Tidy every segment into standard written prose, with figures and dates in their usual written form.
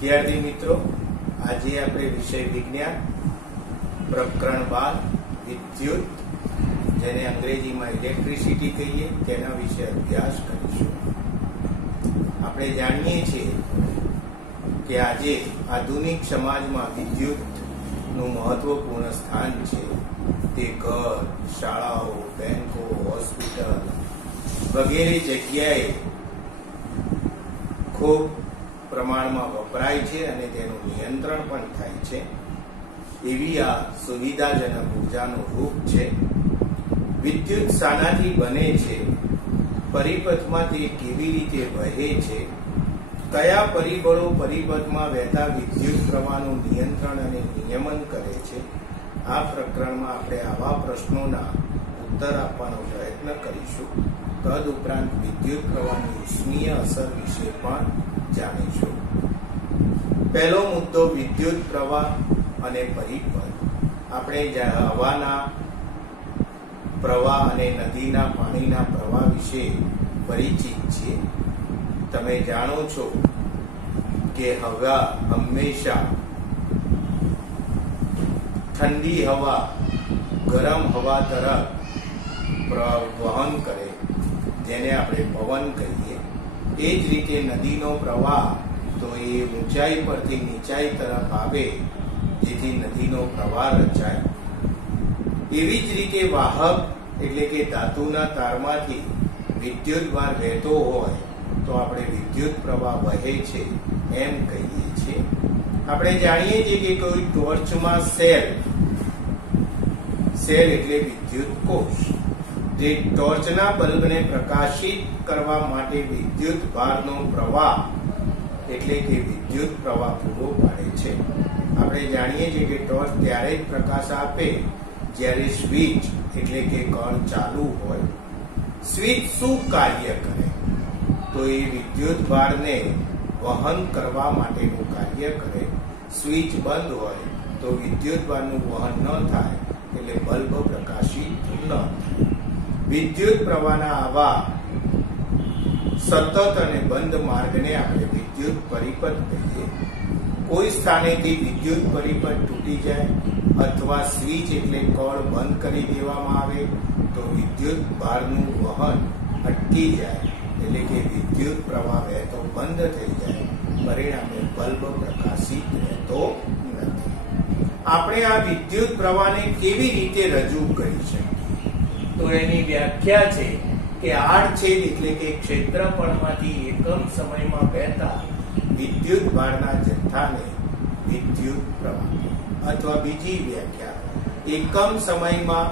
વિદ્યાર્થી મિત્રો, આજે આપણે વિષય વિજ્ઞાન પ્રકરણ 12 વિદ્યુત, જેને અંગ્રેજીમાં ઇલેક્ટ્રિસિટી કહીએ, તેના વિશે અભ્યાસ કરીશું. આપણે જાણીએ છીએ કે આજે આધુનિક સમાજમાં વિદ્યુતનું મહત્વપૂર્ણ સ્થાન છે. તે ઘર, શાળાઓ, બેંકો, હોસ્પિટલ વગેરે જગ્યાએ ખૂબ પ્રમાણમાં વપરાય છે અને તેનું નિયંત્રણ પણ થાય છે. એવી આ સુવિધાજનક ઉર્જાનું રૂપ છે. વિદ્યુત શાનાથી બને છે, પરિપથમાં તે કેવી રીતે વહે છે, કયા પરિબળો પરિપથમાં વહેતા વિદ્યુત પ્રવાહનું નિયંત્રણ અને નિયમન કરે છે, આ પ્રકરણમાં આપણે આવા પ્રશ્નોના ઉત્તર આપવાનો પ્રયત્ન કરીશું. તદ ઉપરાંત વિદ્યુત પ્રવાહની ઉષ્મીય અસર વિશે પણ જાણીશું. પહેલો મુદ્દો વિદ્યુત પ્રવાહ અને પરિપથ. આપણે હવાના પ્રવાહ અને નદીના પાણીના પ્રવાહ વિશે પરિચિત છીએ. તમે જાણો છો કે હવા હંમેશા ઠંડી હવા ગરમ હવા તરફ વહન કરે, જેને આપણે પવન કહીએ. એ જ રીતે નદીનો પ્રવાહ તો એ ઊંચાઈ પરથી નીચાઈ તરફ આવે, જેથી નદીનો પ્રવાહ રચાય. એવી જ રીતે વાહક એટલે કે ધાતુના તારમાંથી વિદ્યુત ભાર વહેતો હોય તો આપણે વિદ્યુત પ્રવાહ વહે છે એમ કહીએ છીએ. આપણે જાણીએ છીએ કે કોઈ ટોર્ચમાં સેલ એટલે વિદ્યુત કોષ, તે ટોર્ચના બલ્બને પ્રકાશિત કરવા માટે વિદ્યુત ભારનો પ્રવાહ એટલે કે વિદ્યુત પ્રવાહ પૂરો પાડે છે. આપણે જાણીએ છીએ કે ટોર્ચ ત્યારે જ પ્રકાશ આપે જ્યારે સ્વિચ એટલે કે કળ ચાલુ હોય. સ્વિચ શું કાર્ય કરે? તો એ વિદ્યુત ભારને વહન કરવા માટેનું કાર્ય કરે. સ્વિચ બંધ હોય તો વિદ્યુત ભારનું વહન ન થાય, એટલે બલ્બ પ્રકાશિત ન થાય. વિદ્યુત પ્રવાહના આવા સતત અને બંધ માર્ગને આપણે વિદ્યુત પરિપથ કહીએ. કોઈ સ્થાનેથી વિદ્યુત પરિપથ તૂટી જાય અથવા સ્વિચ એટલે કળ બંધ કરી દેવામાં આવે તો વિદ્યુત ભારનું વહન અટકી જાય, એટલે કે વિદ્યુત પ્રવાહ વહેતો બંધ થઈ જાય. પરિણામે બલ્બ પ્રકાશિત રહેતો નથી. આપણે આ વિદ્યુત પ્રવાહને કેવી રીતે રજૂ કરી શકીએ? તો એની વ્યાખ્યા છે કે આડછેદ એટલે કે ક્ષેત્રફળમાંથી એકમ સમયમાં વહેતા વિદ્યુત ભારના જથ્થાને વિદ્યુત પ્રવાહ, અથવા બીજી વ્યાખ્યા, એકમ સમયમાં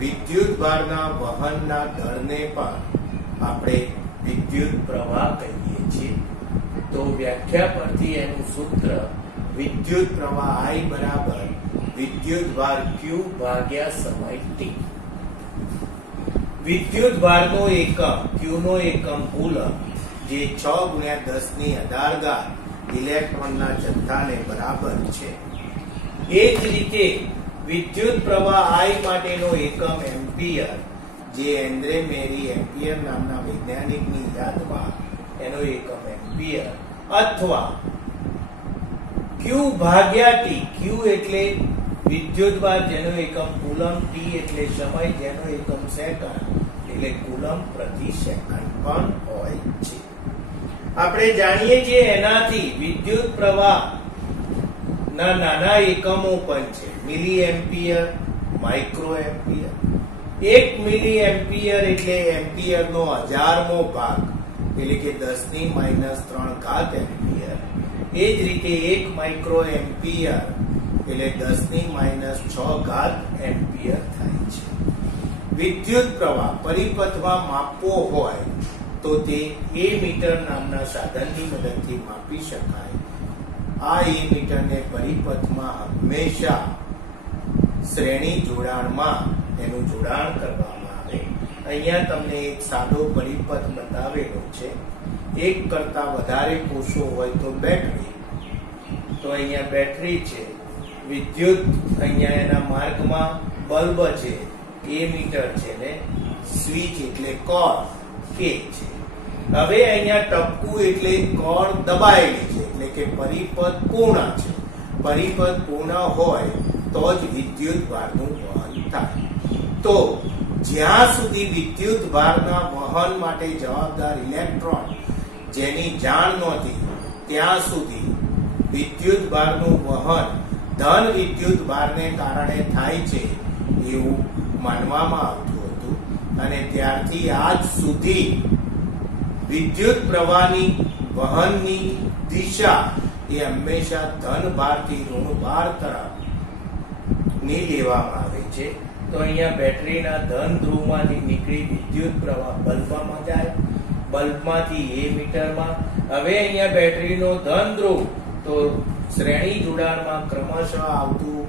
વિદ્યુત ભારના વહનના દરને પણ આપણે વિદ્યુત પ્રવાહ કહીએ છીએ. તો વ્યાખ્યા પરથી એનું સૂત્ર વિદ્યુત પ્રવાહ I બરાબર વિદ્યુત ભાર Q ભાગ્યા સમય T. વિદ્યુત ભારનો એકમ Q નો એકમ કુલમ, જે 6×10⁻18 ઇલેક્ટ્રોનના જથ્થાને બરાબર છે. એ જ રીતે વિદ્યુત પ્રવાહ I માટેનો એકમ એમ્પિયર, જે એન્ડ્રે મેરી એમ્પિયર નામના વૈજ્ઞાનિકની યાદમાં એનો એકમ એમ્પિયર, અથવા Q ભાગ્યા T. Q એટલે વિદ્યુત ભાર જેનો એકમ કુલમ, T એટલે સમય જેનો એકમ સેકન્ડ એટલે કુલમ પ્રતિ સેકન્ડ પણ હોય છે. આપણે જાણીએ છીએ એનાથી વિદ્યુત પ્રવાહ ના નાના એકમો પણ છે. મિલી એમ્પિયર, માઇક્રો એમ્પિયર. 1 મિલી એમ્પિયર એટલે એમ્પિયરનો 1000મો ભાગ, એટલે કે 10⁻³ એમ્પિયર. એ જ રીતે 1 માઇક્રો એમ્પિયર એટલે 10⁻6 એમ્પિયર થાય છે. વિદ્યુત પ્રવાહ પરિપથમાં માપવો હોય તો તે એ મીટર નામના સાધનની મદદથી માપી શકાય. આ એ મીટરને પરિપથમાં હંમેશા શ્રેણી જોડાણમાં એનું જોડાણ કરવામાં આવે. અહીંયા તમને એક સાદો પરિપથ બતાવેલો છે. એક કરતા વધારે કોષો હોય તો બેટરી, તો અહીંયા બેટરી છે. વિદ્યુત અહીંયા એના માર્ગમાં બલ્બ છે, એ મીટર છે, ને સ્વિચ એટલે કોર K છે. હવે અહીંયા ટપકું એટલે કળ દબાયેલી છે, એટલે કે પરિપથ પૂર્ણ છે. પરિપથ પૂર્ણ હોય તો જ વિદ્યુત ભારનું વહન થાય. તો જ્યાં સુધી વિદ્યુત ભારના વહન માટે જવાબદાર ઇલેક્ટ્રોન જેની જાણ નહોતી ત્યાં સુધી વિદ્યુત ભારનું વહન ધન વિદ્યુત ભારને કારણે થાય છે એવું માનવામાં આવતું હતું. અને ત્યારથી આજ સુધી વિદ્યુત પ્રવાહની વહનની દિશા એ હંમેશા ધન ભારથી ઋણ ભાર તરફ ની લેવામાં આવે છે. તો અહીંયા બેટરીના ધન ધ્રુવમાંથી નીકળી વિદ્યુત પ્રવાહ બલ્બમાં જાય, બલ્બમાંથી એમીટરમાં. હવે અહીંયા બેટરીનો ધન ધ્રુવ તો શ્રેણી જોડાણમાં ક્રમશઃ આવતું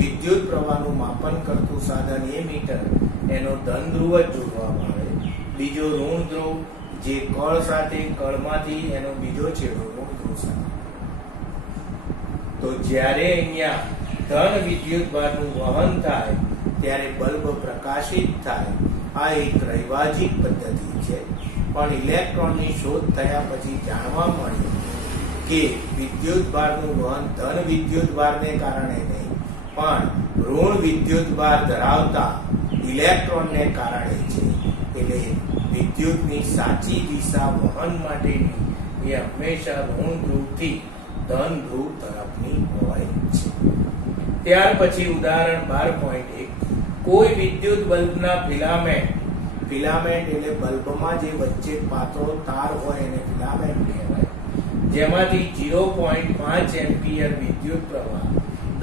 વિદ્યુત પ્રવાહનું માપન કરતું સાધન એમીટર, એનો ધન ધ્રુવ જ જોડવામાં આવે. બીજો ઋણ ધ્રુવ જે કળ સાથે, કળમાંથી એનો બીજો છેડો ઋણ ધ્રુવ સાથે. તો જ્યારે અહીંયા ધન વિદ્યુત ભારનું વહન થાય ત્યારે બલ્બ પ્રકાશિત થાય. આ એક રૈવાજિક પદ્ધતિ છે. પણ ઇલેક્ટ્રોનની શોધ થયા પછી જાણવા મળ્યું કે વિદ્યુત ભારનું વહન ધન વિદ્યુત ભારને કારણે નહીં પણ ઋણ વિદ્યુત ભાર ધરાવતા ઇલેક્ટ્રોનને કારણે છે. એટલે વિદ્યુતની સાચી દિશા વહન માટેની એ હંમેશા ઋણ ધ્રુવથી ધન ધ્રુવ તરફની હોય છે. ત્યાર પછી ઉદાહરણ 12.1 કોઈ વિદ્યુત બલ્બના ફિલામેન્ટ એટલે બલ્બમાં જે વચ્ચે પાતળો તાર હોય એને ફિલામેન્ટ કહેવાય, જેમાંથી 0.5 એમ્પિયર વિદ્યુત પ્રવાહ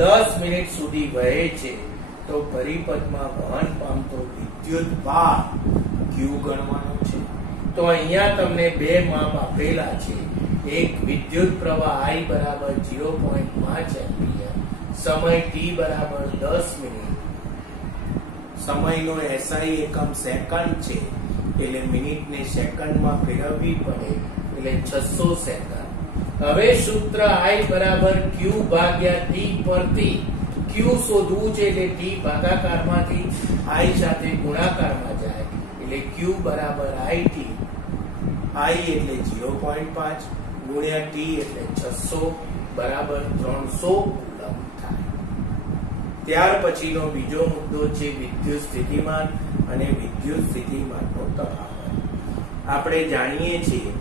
10 મિનિટ સુધી વહે છે. તો પરિપથમાં વહન પામતો વિદ્યુત ભાર Q ગણવાનો છે. તો અહીંયા તમને બે માપ આપેલા છે. એક વિદ્યુત પ્રવાહ I બરાબર 0.5 એમ્પિયર, સમય t બરાબર 10 મિનિટ, સમયનો SI એકમ સેકન્ડ છે એટલે મિનિટને સેકન્ડમાં ફેરવવી પડે એટલે 600 સેકન્ડ. હવે સૂત્ર I બરાબર Q ભાગ્યા t પરથી Q શોધવું છે એટલે t ભાગાકારમાંથી I સાથે ગુણાકારમાં જાય એટલે Q બરાબર IT. I એટલે 0.5 ગુણ્યા t એટલે 600 બરાબર 300 કુલમ થાય. ત્યાર પછીનો બીજો મુદ્દો છે વિદ્યુત સ્થિતિમાન અને વિદ્યુત સ્થિતિમાનનો તફાવત. આપણે જાણીએ છીએ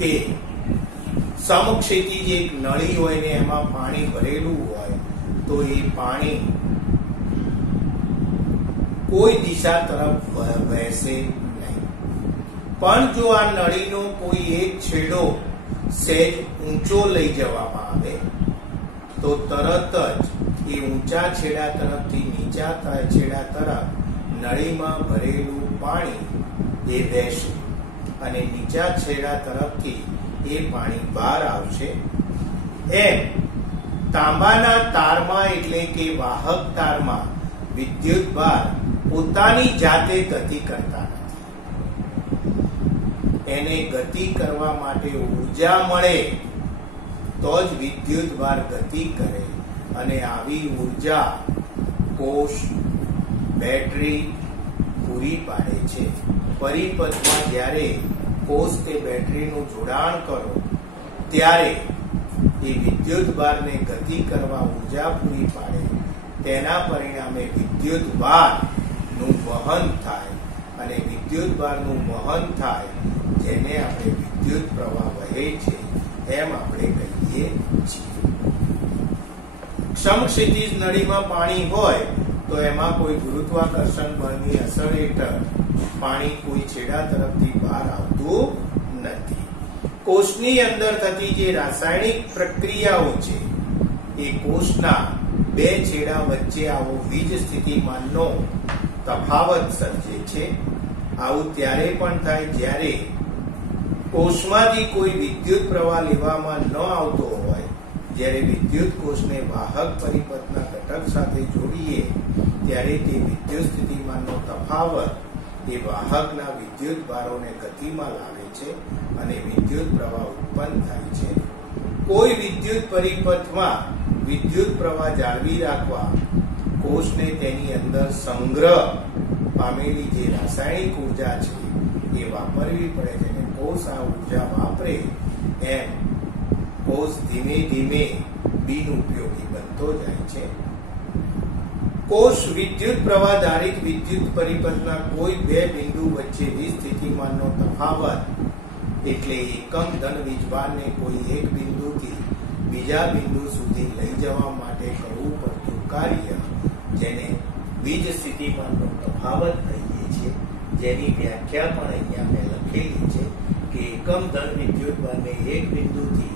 કે સમક્ષિતિજ એક નળી હોય ને એમાં પાણી ભરેલું હોય તો એ પાણી કોઈ દિશા તરફ વહેશે નહીં. પણ જો આ નળીનો કોઈ એક છેડો સહેજ ઊંચો લઈ જવામાં આવે તો તરત જ એ ઊંચા છેડા તરફથી નીચા છેડા તરફ નળીમાં ભરેલું પાણી એ વહેશે અને નીચા છેડા તરફથી એ પાણી બહાર આવશે. એમ તાંબાના તારમાં એટલે કે વાહક તારમાં વિદ્યુત ભાર પોતાની જાતે ગતિ કરતા નથી. એને ગતિ કરવા માટે ઊર્જા મળે તો જ વિદ્યુત ભાર ગતિ કરે અને આવી ઊર્જા કોષ, બેટરી પૂરી પાડે છે. પરિપથમાં જ્યારે કોષ કે બેટરીનું જોડાણ કરો ત્યારે એ વિદ્યુત ભારને ગતિ કરવા ઊર્જા પૂરી પાડે. તેના પરિણામે વિદ્યુત ભારનું વહન થાય અને વિદ્યુત ભારનું વહન થાય જેને આપણે વિદ્યુત પ્રવાહ વહે છે એમ આપણે કહીએ છીએ. સમક્ષિતિજ નળીમાં પાણી હોય તો એમાં કોઈ ગુરુત્વાકર્ષણ બળની અસર હેઠળ પાણી કોઈ છેડા તરફથી બહાર આવતું નથી. કોષની અંદર થતી જે રાસાયણિક પ્રક્રિયાઓ છે એ કોષના બે છેડા વચ્ચે આવો વીજ સ્થિતિમાનનો તફાવત સર્જે છે. આવું ત્યારે પણ થાય જ્યારે કોષમાંથી કોઈ વિદ્યુત પ્રવાહ લેવામાં ન આવતો હોય. જ્યારે વિદ્યુત કોષને વાહક પરિપથના ઘટક સાથે જોડીએ ત્યારે તે વિદ્યુત સ્થિતિમાનનો તફાવત એ વાહકના વિદ્યુત ભારોને ગતિમાં લાવે છે અને વિદ્યુત પ્રવાહ ઉત્પન્ન થાય છે. કોઈ વિદ્યુત પરિપથમાં વિદ્યુત પ્રવાહ જાળવી રાખવા કોષને તેની અંદર સંગ્રહ પામેલી જે રાસાયણિક ઉર્જા છે એ વાપરવી પડે છે અને કોષ આ ઉર્જા વાપરે એમ કોષ ધીમે ધીમે બિનઉપયોગી બનતો જાય છે. કોષ વિદ્યુત પ્રવાહ ધારિત વિદ્યુત પરિપથના કોઈ બે બિંદુ વચ્ચે સ્થિતિમાનનો તફાવત એટલે એકમ ધન વીજભારને કોઈ એક બિંદુથી બીજા બિંદુ સુધી લઈ જવા માટે કરવું પડતું કાર્ય જેને વીજ સ્થિતિમાનનો તફાવત કહીએ છીએ, જેની વ્યાખ્યા પણ અહીંયા મેં લખેલી છે કે એકમ ધન વિદ્યુતભારને એક બિંદુથી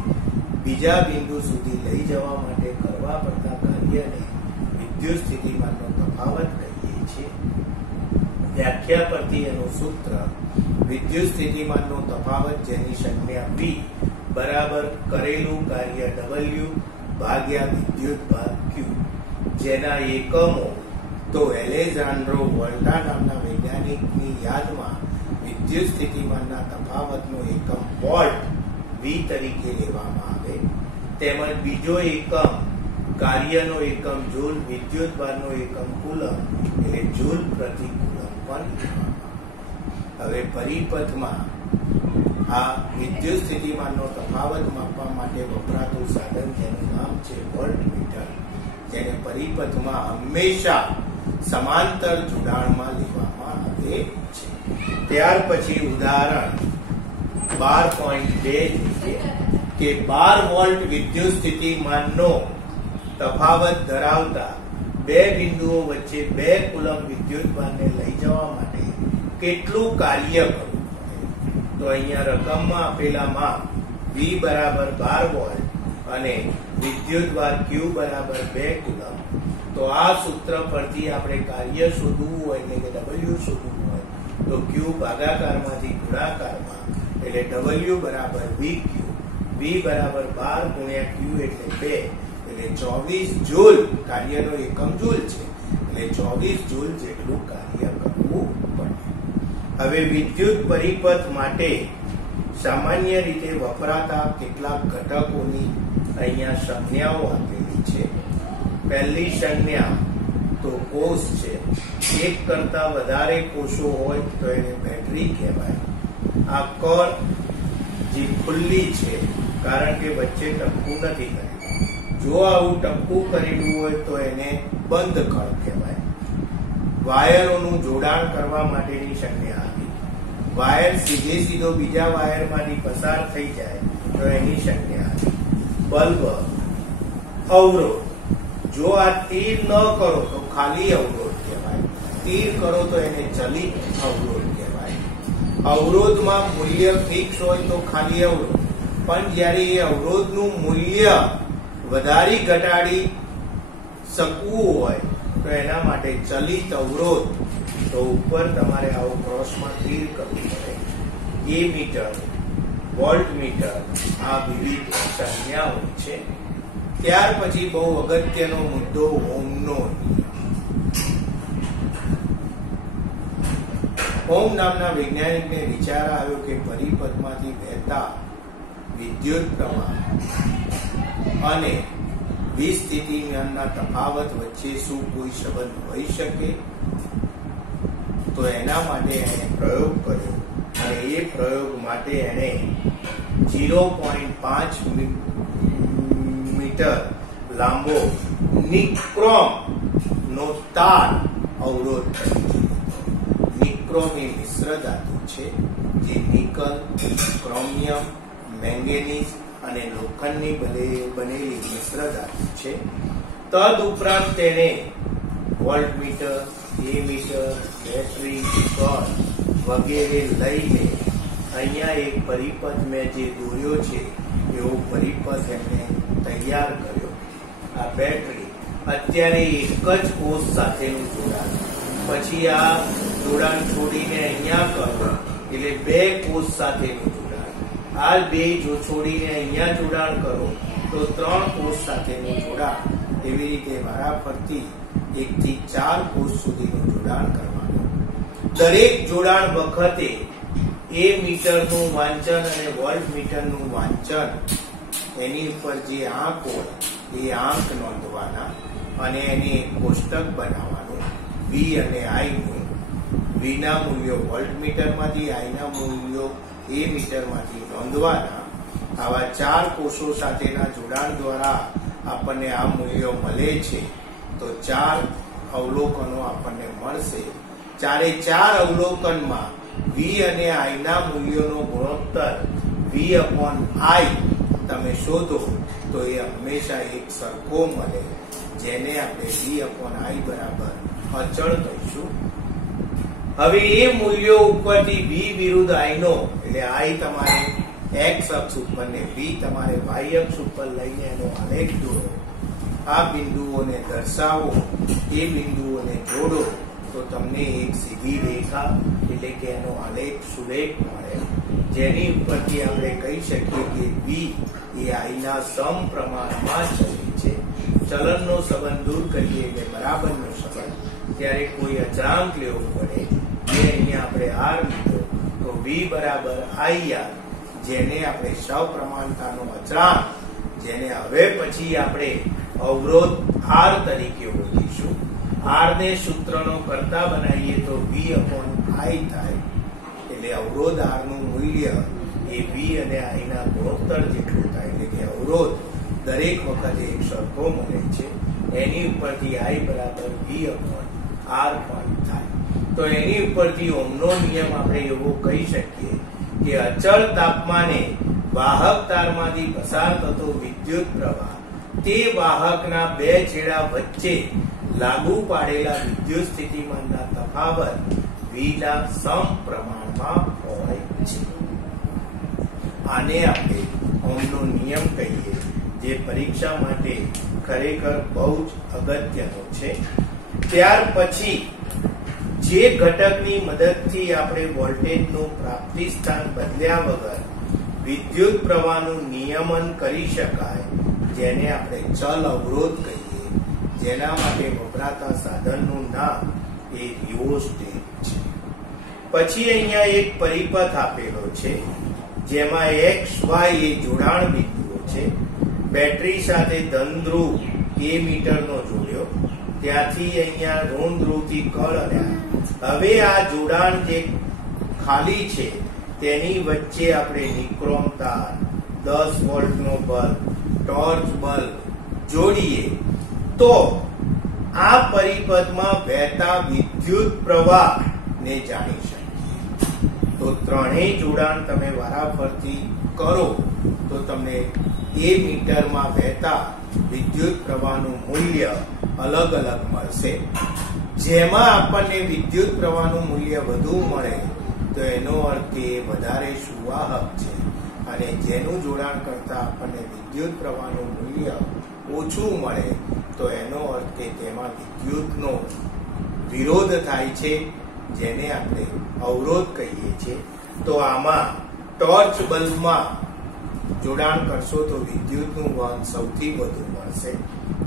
બીજા બિંદુ સુધી લઈ જવા માટે કરવા પડતા કાર્યને વિદ્યુત સ્થિતિમાનનો તફાવત કહીએ છીએ. વ્યાખ્યા પરથી એનું સૂત્ર વિદ્યુત સ્થિતિમાનનો તફાવત જેની સંજ્ઞા V બરાબર કરેલું કાર્ય W ભાગ્યા વિદ્યુતભાર Q, જેના એકમો તો એલેજાન્ડ્રો વોલ્ટા નામના વૈજ્ઞાનિકની યાદમાં વિદ્યુત સ્થિતિમાનના તફાવતનો એકમ વોલ્ટ V તરીકે લેવામાં આવે, તેમજ બીજો એકમ કાર્યનો એકમ જૂલ, વિદ્યુતભારનો એકમ કુલમ એટલે જૂલ પ્રતિ કુલમ પણ લેવામાં. હવે પરિપથમાં આ વિદ્યુત સ્થિતિમાનનો તફાવત માપવા માટે વપરાતું સાધન જેનું નામ છે વોલ્ટમીટર, જેને પરિપથમાં હંમેશા સમાંતર જોડાણમાં લેવામાં આવે છે. ત્યાર પછી ઉદાહરણ 12.2 જોઈએ કે 12 વોલ્ટ વિદ્યુત સ્થિતિમાનનો તફાવત ધરાવતા બે બિંદુઓ વચ્ચે 2 કુલમ વિદ્યુતભારને લઈ જવા માટે કેટલું કાર્ય કરવું પડે? તો અહીંયા રકમમાં આપેલા માપ V બરાબર 12 વોલ્ટ અને વિદ્યુતભાર Q બરાબર 2 કુલમ. તો આ સૂત્ર પરથી આપણે કાર્ય શોધવું હોય એટલે કે W શોધવું હોય તો Q ભાગાકારમાંથી ગુણાકારમાં એટલે W બરાબર VQ, V બરાબર 12 ગુણ્યા Q એટલે 2 એટલે 24 જૂલ, કાર્યનો એકમ જૂલ છે એટલે 24 જૂલ જેટલું કાર્ય કરવું પડે. હવે વિદ્યુત પરિપથ માટે સામાન્ય રીતે વપરાતા કેટલાક ઘટકોની અહીંયા સંજ્ઞાઓ આપેલી છે. પહેલી સંજ્ઞા તો કોષ છે. એક કરતા વધારે કોષો હોય તો એને બેટરી કહેવાય. આ કર જે ખુલ્લી છે કારણ કે વચ્ચે ટપકું નથી કરેલું. જો આવું ટપકું કરેલું હોય તો એને બંધ કળ કહેવાય. વાયરોનું જોડાણ કરવા માટેની સંજ્ઞા આવી. વાયર સીધો બીજા વાયરમાંથી પસાર થઈ જાય તો એની સંજ્ઞા આવી. બલ્બ, અવરોધ, જો આ તીર ન કરો તો ખાલી અવરોધ કહેવાય, તીર કરો તો એને ચલિત અવરોધ કહેવાય. અવરોધમાં મૂલ્ય ફિક્સ હોય તો ખાલી અવરોધ, પણ જ્યારે એ અવરોધનું મૂલ્ય વધારી ઘટાડી શકવું હોય તો એના માટે ચલિત અવરોધ, તો ઉપર તમારે આવો ક્રોસમાં તીર કરવું પડે. એ મીટર, વોલ્ટમીટર આ વિવિધ સંજ્ઞાઓ છે. ત્યાર પછી બહુ અગત્યનો મુદ્દો ઓહ્મનો નિયમ. ઓહ્મ નામના વૈજ્ઞાનિકને વિચાર આવ્યો કે પરિપથમાંથી વહેતા વિદ્યુત પ્રવાહ અને વીજ સ્થિતિમાનના તફાવત વચ્ચે શું કોઈ સંબંધ હોઈ શકે? તો એના માટે એણે પ્રયોગ કર્યો અને એ પ્રયોગ માટે એણે 0.5 મીટર લાંબો નિક્રોમ નો તાર અવરોધ કર્યો. નિક્રોમ એ મિશ્ર ધાતુ છે જે નિકલ, ક્રોમિયમ, મેંગેનીઝ અને લોખંડની બનેલી મિશ્ર ધાતુ છે. તદ ઉપરાંત તેને વોલ્ટમીટર, એમીટર, બેટરી, કર વગેરે લઈને અહીંયા એક પરિપથ મેં જે દોર્યો છે એવો પરિપથ એમને તૈયાર કર્યો. આ બેટરી અત્યારે એક જ કોષ સાથેનું જોડાણ, પછી આ જોડાણ છોડીને અહીંયા કરો એટલે 2 કોષ સાથેનું જોડાણ, આ 2 જો છોડીને અહીંયા જોડાણ કરો તો 3 કોષ સાથેનું જોડાણ. એવી રીતે વારાફરતી 1 થી 4 કોષ સુધીનું જોડાણ કરવાનું. દરેક જોડાણ વખતે એ મીટરનું વાંચન અને વોલ્ટમીટરનું વાંચન એની ઉપર જે આંક હોય એ આંક નોંધવાના અને એની એક કોષ્ટક બનાવવાનું V અને I નું. V ના મૂલ્યો વોલ્ટમીટરમાંથી, I ના મૂલ્યો એ મીટરમાંથી નોંધવાના. આવા 4 કોષો સાથેના જોડાણ દ્વારા આપણને આ મૂલ્યો મળે છે. તો 4 અવલોકનો આપણને મળશે. 4 અવલોકનમાં V અને I ના મૂલ્યોનો ગુણોત્તર V/I તમે શોધો તો એ હંમેશા એક સરખો મળે, જેને આપણે V/I બરાબર અચળ કહીશું. હવે એ મૂલ્યો ઉપરથી V વિરુદ્ધ I નો, એટલે I તમારે x અક્ષ ઉપર ને V તમારે y અક્ષ ઉપર લઈને એનો આલેખ દોરો. આ બિંદુઓને દર્શાવો, એ બિંદુઓને જોડો તો તમને એક સીધી રેખા એટલે કે એનો આલેખ સુરેખ મળે, જેની ઉપરથી આપણે કહી શકીએ કે V એ I ના સમપ્રમાણમાં ચલે છે. ચલનનો સંબંધ દૂર કરીએ એટલે બરાબરનો સંબંધ. ત્યારે કોઈ અચળાંક લેવો પડે, જે અહીંયા આપણે R લીધો તો V બરાબર IR, જેને આપણે સપ્રમાણતાનો અચળાંક, જેને હવે પછી આપણે અવરોધ R તરીકે ઓળખીશું. R ને સૂત્રનો કરતા બનાવીએ તો V/I થાય, એટલે અવરોધ R નું મૂલ્ય એ V અને I ના ગુણોત્તર જેટલું થાય, એટલે કે અવરોધ દરેક વખતે એક સરખો મળે છે. એની ઉપરથી I બરાબર V/R પણ થાય. તો એની ઉપરથી ઓહમનો નિયમ આપણે એવો કહી શકીએ કે અચળ તાપમાને વાહક તારમાંથી પસાર થતો વિદ્યુત પ્રવાહ તે વાહકના 2 છેડા વચ્ચે લાગુ પાડેલા વિદ્યુત સ્થિતિમાનના તફાવત V ના સમપ્રમાણમાં હોય છે. આને આપણે ઓહમનો નિયમ કહીએ, જે પરીક્ષા માટે ખરેખર બહુ જ અગત્યનો છે. ત્યાર પછી જે ઘટકની મદદથી આપણે વોલ્ટેજનું પ્રાપ્તિ સ્થાન બદલ્યા વગર વિદ્યુત પ્રવાહનું નિયમન કરી શકાય, જેને આપણે ચલ અવરોધ કહીએ, જેના માટે વપરાતા સાધનનું નામ એ રિઓસ્ટેટ છે. પછી અહીંયા એક પરિપથ આપેલો છે, જેમાં x y એ જોડાણ બિંદુઓ છે. બેટરી સાથે ધન ધ્રુવ એ મીટરનો જોડ્યો, ત્યાંથી અહીંયા ઋણ ધ્રુવથી કળ આવ્યા. હવે આ જોડાણ જે ખાલી છે તેની વચ્ચે આપણે નિક્રોમ તાર, 10 વોલ્ટનો બલ્બ, ટોર્ચ બલ્બ જોડીએ તો આ પરિપથમાં વહેતા વિદ્યુત પ્રવાહને જાણી શકીએ. તો ત્રણેય જોડાણ તમે વારાફરતી કરો તો તમને એ મીટરમાં વહેતા વિદ્યુત પ્રવાહનું મૂલ્ય અલગ અલગ મળશે. જેમાં આપણને વિદ્યુત પ્રવાહનું મૂલ્ય વધુ મળે તો એનો અર્થ એ વધારે સુવાહક છે, અને જેનું જોડાણ કરતા આપણને વિદ્યુત પ્રવાહનું મૂલ્ય ઓછું મળે તો એનો અર્થ કે તેમાં વિદ્યુતનો વિરોધ થાય છે, જેને આપણે અવરોધ કહીએ છીએ. તો આમાં ટોર્ચ બલ્બમાં જોડાણ કરશો તો વિદ્યુતનું વહન સૌથી વધુ મળશે.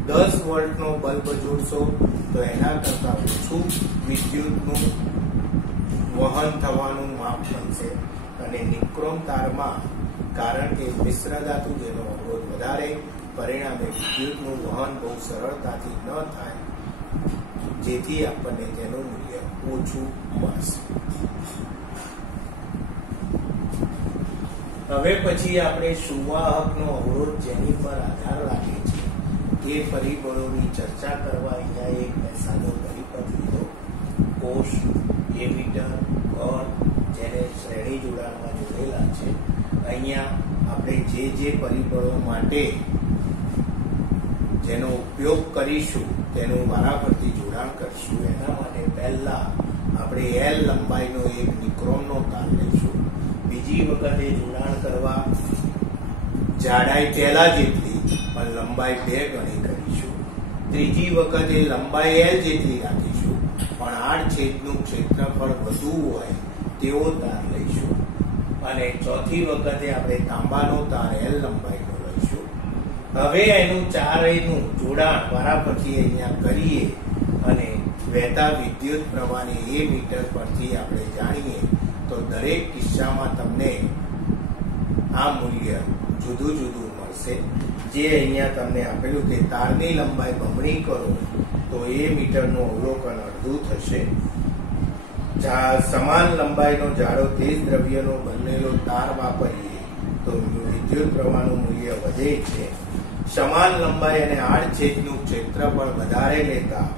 10 વોલ્ટનો બલ્બ જોડશો તો એના કરતા ઓછું વિદ્યુતનું વહન થવાનું માપ બનશે. અને નિક્રોમ તારમાં કારણ કે મિશ્ર ધાતુ જેનો અવરોધ વધારે, પરિણામે વિદ્યુતનું વહન બહુ સરળતાથી ન થાય, જેથી આપણને તેનું મૂલ્ય ઓછું મળશે. હવે પછી આપણે સુવાહકનો અવરોધ જેની પર આધાર રાખે છે એ પરિબળોની ચર્ચા કરવા અહીંયા એક મેં સાદો પરિપથ લીધો. કોષ, એમીટર, કળ, જેને શ્રેણી જોડાણમાં જોડેલા છે. અહીંયા આપણે જે પરિબળો માટે જેનો ઉપયોગ કરીશું તેનું વારાફરતી જોડાણ કરીશું. એના માટે પહેલા આપણે L લંબાઈનો એક નિક્રોમનો તાર લઈશું. બીજી વખતે જોડાણ કરવા જાડાઈ પહેલા જેટલી પણ લંબાઈ 2 ગણી કરીશું. ત્રીજી વખતે લંબાઈ L જેટલી રાખીશું પણ આડછેદનું ક્ષેત્રફળ વધુ હોય તેવો તાર લઈશું. અને ચોથી વખતે આપણે તાંબાનો તાર L લંબાઈનો લઈશું. હવે એનું ચારેયનું જોડાણ વારાફરતી અહીંયા કરીએ અને વહેતા વિદ્યુત પ્રવાહને એ મીટર પરથી આપણે જાણીએ તો દરેક કિસ્સામાં તમને આ મૂલ્ય જુદું જુદું મળશે. જે અહીંયા તમને આપેલું કે તારની લંબાઈ બમણી કરો તો એ મીટરનું અવલોકન અડધું થશે. સમાન લંબાઈનો જાડો તેજ દ્રવ્યનો બનેલો તાર વાપરીએ તો વિદ્યુત પ્રવાહનું મૂલ્ય વધે છે. સમાન લંબાઈ અને આડછેદનું ક્ષેત્રફળ વધારે લેતા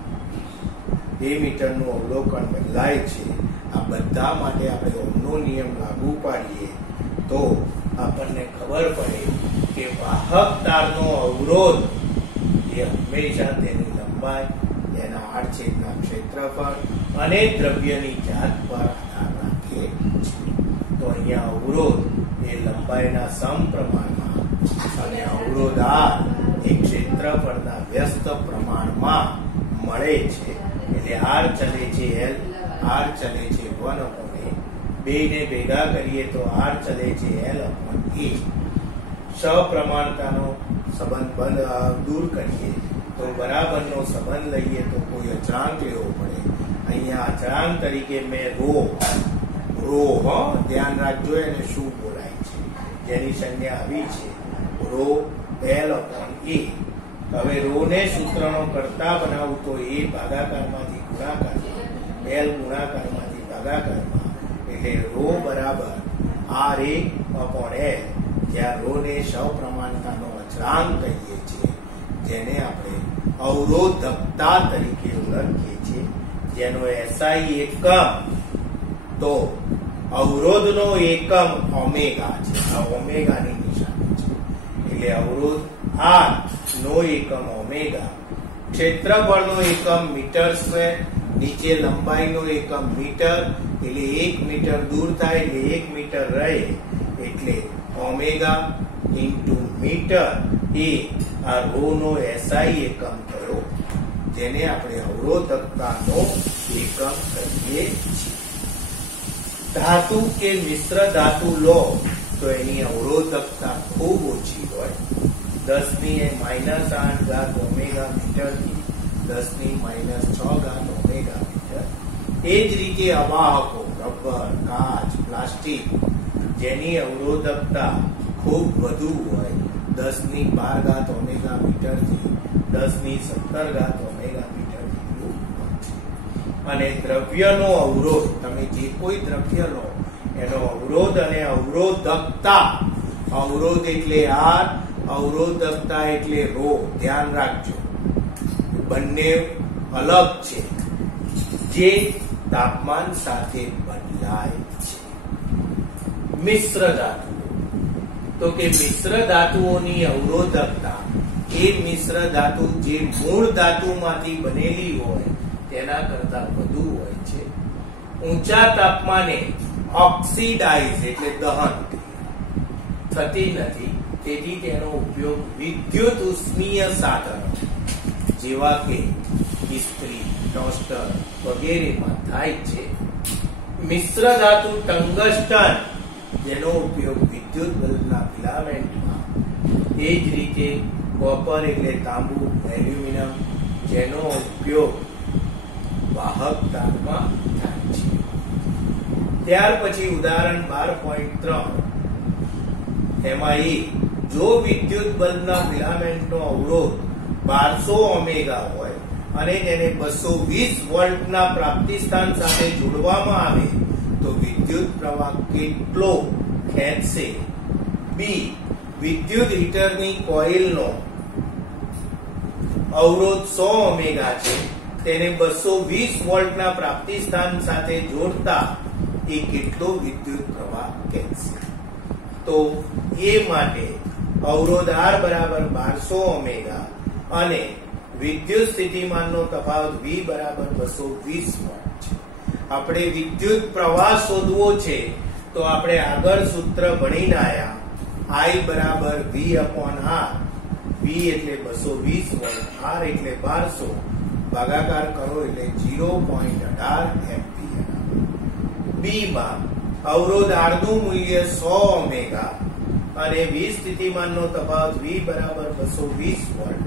એ મીટરનું અવલોકન બદલાય છે. આ બધા માટે આપણે ઓહમનો નિયમ લાગુ પાડીએ તો આપણને ખબર પડે કે વાહક તારનો અવરોધ એ હંમેશા તેની લંબાઈ, તેના આડછેદના ક્ષેત્રફળ અને દ્રવ્યની જાત પર આધાર રાખે છે. તો અહીંયા અવરોધ એ લંબાઈના સમપ્રમાણમાં અને અવરોધ R એ ક્ષેત્રફળના વ્યસ્ત પ્રમાણમાં મળે છે. એટલે R ચલે છે L, R ચલે છે 1/a, બેને ભેગા કરીએ તો R ચલે છે L/a. સપ્રમાણતાનો સંબંધ દૂર કરીએ તો બરાબરનો સંબંધ લઈએ તો કોઈ અચળાંક લેવો પડે. અહીંયા અચળાંક તરીકે મેં રો ધ્યાન રાખજો એને શું બોલાય છે, જેની સંજ્ઞા આવી છે રો L/a. હવે રો ને સૂત્રનો કરતા બનાવું તો a ભાગાકારમાંથી ગુણાકારમાં, L ગુણાકારમાંથી ભાગાકારમાં, એટલે રો બરાબર RA/L, જ્યાં રો ને સપ્રમાણતાનો અચળાંક કહીએ છીએ, જેને આપણે અવરોધકતા તરીકે ઓળખીએ છીએ, જેનો SI એકમ તો અવરોધનો એકમ ઓમેગા છે. આ ઓમેગાની નિશાની છે. એટલે અવરોધ R નો એકમ ઓમેગા, ક્ષેત્રફળનો એકમ મીટર સ્ક્વેર, નીચે લંબાઈનો એકમ મીટર, એટલે 1 મીટર દૂર થાય એટલે 1 મીટર રહે, એટલે ઓમેગા ઇન્ટુ મીટર એ આ રો નો SI એકમ થયો, જેને આપણે અવરોધકતાનો એકમ કહીએ છીએ. ધાતુ કે મિશ્ર ધાતુ લો તો એની અવરોધકતા ખૂબ ઓછી હોય, 10⁻⁻8 ઓમેગા મીટર થી 10⁻6 ઓમેગા મીટર. એ જ રીતે અવાહકો રબર, કાચ, પ્લાસ્ટિક જેની અવરોધકતા ખૂબ વધુ હોય, 10⁻12 ઓમેગા મીટર થી 10⁻17 ઓમેગા મીટર જેટલું હોય છે. અને દ્રવ્યનો અવરોધ, તમે જે કોઈ દ્રવ્ય લો એનો અવરોધ અને અવરોધકતા, અવરોધ એટલે R, અવરોધકતા એટલે રો, ધ્યાન રાખજો બંને અલગ છે, જે તાપમાન સાથે બદલાય છે. મિશ્ર ધાતુ, તો કે મિશ્ર ધાતુઓની અવરોધકતા એ મિશ્ર ધાતુ જે મૂળ ધાતુમાંથી બનેલી હોય તેના કરતા વધુ હોય છે. ઊંચા તાપમાને ઓક્સિડાઇઝ એટલે દહન થતી નથી, તેથી તેનો ઉપયોગ વિદ્યુત ઉષ્મીય સાધનો જેવા કે ઇસ્ત્રી, ટોસ્ટર વગેરેમાં થાય છે. મિશ્ર ધાતુ ટંગસ્ટન, જેનો ઉપયોગ વિદ્યુત બલ્બના ફિલામેન્ટમાં, એ જ રીતે કોપર એટલે તાંબુ, એલ્યુમિનિયમ જેનો ઉપયોગ વાહક તારમાં થાય છે. ત્યાર પછી ઉદાહરણ 12.3 એમાં જો વિદ્યુત બલ્બના ફિલામેન્ટનો અવરોધ 1200 ઓમેગા હોય અને તેને 220 વોલ્ટના પ્રાપ્તિસ્થાન સાથે જોડવામાં આવે તો વિદ્યુત પ્રવાહ કેટલો ખેંચશે? બી, વિદ્યુત હીટરની કોઇલનો અવરોધ 100 ઓમેગા છે, તેને 220 વોલ્ટના પ્રાપ્તિસ્થાન સાથે જોડતા એ કેટલો વિદ્યુત પ્રવાહ ખેંચશે? તો એ માટે અવરોધ R બરાબર 1200 ઓમેગા અને વિદ્યુત સ્થિતિમાનનો તફાવત V બરાબર 220 વોલ્ટ છે. આપણે વિદ્યુત પ્રવાહ શોધવો છે તો આપણે આગળ સૂત્ર ભણીને આયા, I બરાબર V/R, V એટલે 220 વોલ્ટ, R એટલે 1200, ભાગાકાર કરો એટલે 0.18 એમ્પિયર. બી માં અવરોધ R નું મૂલ્ય 100 ઓમેગા અને V સ્થિતિમાનનો તફાવત V બરાબર 220 વોલ્ટ.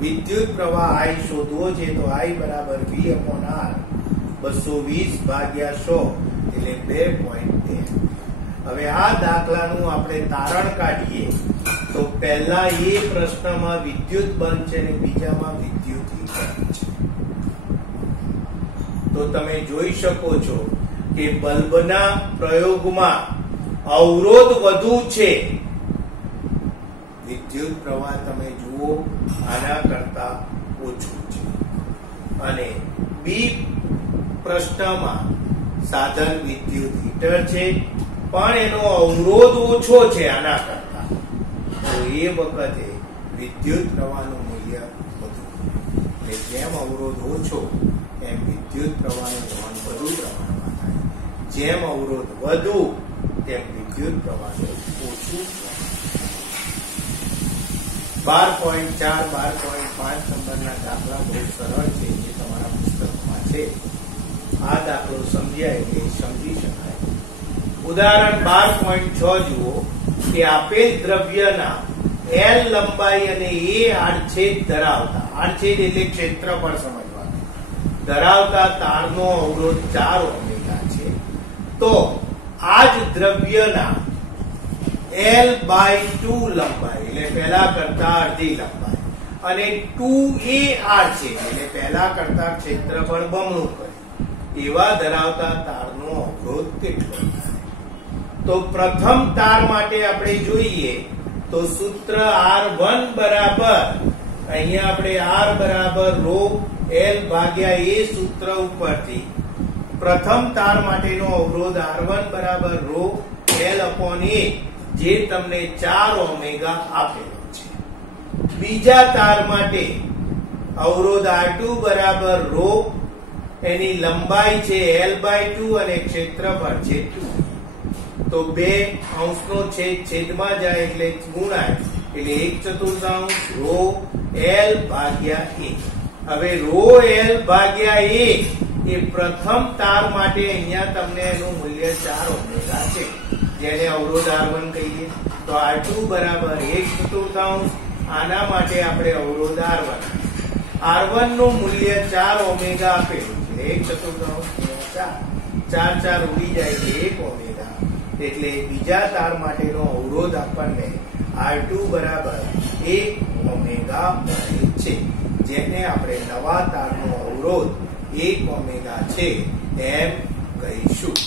વિદ્યુત પ્રવાહ I શોધવો છે તો I બરાબર V/R, 220 ભાગ્યા 100 એટલે 2.13. હવે આ દાખલાનું આપણે તારણ કાઢીએ તો પહેલા એ પ્રશ્નમાં વિદ્યુત બંધ છે અને બીજામાં વિદ્યુત હીટર છે. તો તમે જોઈ શકો છો કે બલ્બના પ્રયોગમાં અવરોધ વધુ છે, વિદ્યુત પ્રવાહ તમે જુઓ આના કરતા ઓછું છે. અને બી પ્રશ્નમાં સાધન વિદ્યુત હીટર છે પણ એનો અવરોધ ઓછો છે આના કરતા, તો એ વખતે વિદ્યુત પ્રવાહનું મૂલ્ય વધુ. એટલે જેમ અવરોધ ઓછો એમ વિદ્યુત પ્રવાહનું વહન વધુ પ્રમાણમાં થાય, જેમ અવરોધ વધુ તેમ વિદ્યુત પ્રવાહનું ઓછું. 12.4 12.5 નંબરના દાખલા બહુ સરળ છે, જે તમારા પુસ્તકમાં છે. આ દાખલો સમજ્યા એટલે સમજી શકાય. ઉદાહરણ 12.6 જુઓ કે આપેલ દ્રવ્યના L લંબાઈ અને A આડછેદ ધરાવતા, આડછેદ એટલે ક્ષેત્રફળ સમજવાનું, ધરાવતા તારનો અવરોધ 4 ઓહ્મ છે. તો આ જ દ્રવ્યના L/2 લંબાઈ એટલે પહેલા કરતા અડધી લંબાઈ અને 2A આડછેદ એટલે પહેલા કરતા ક્ષેત્રફળ બમણું કરે એવા ધરાવતા તારનો અવરોધ કેટલો? તો પ્રથમ તાર માટે આપણે જોઈએ તો સૂત્ર R1 બરાબર, અહીંયા આપણે R બરાબર ρ L ભાગ્યા A સૂત્ર ઉપરથી પ્રથમ તાર માટેનો અવરોધ R1 બરાબર ρ L upon A જે તમને 4 ઓમેગા આપેલો છે. બીજા તાર માટે અવરોધ R2 બરાબર ρ, એની લંબાઈ છે L/2 અને ક્ષેત્રફળ છે 2. તો 2 અંશનો છેદ છેદમાં જાય એટલે ગુણાય એટલે 1/4 ρ L ભાગ્યા A. હવે ρ L ભાગ્યા A એ પ્રથમ તાર માટે અહીંયા તમને એનું મૂલ્ય 4 ઓમેગા છે, જેને અવરોધ R1 કહીએ. તો R2 બરાબર 1/4, આના માટે આપણે અવરોધ R1. R1 નું મૂલ્ય 4 ઓમેગા આપેલું છે, 1/4 4 4 ઉડી જાય એટલે 1 ઓમેગા. એટલે બીજા તાર માટેનો અવરોધ આપણને R2 બરાબર 1 ઓમેગા મળે છે, જેને આપણે નવા તારનો અવરોધ 1 ઓમેગા છે એમ કહીશું.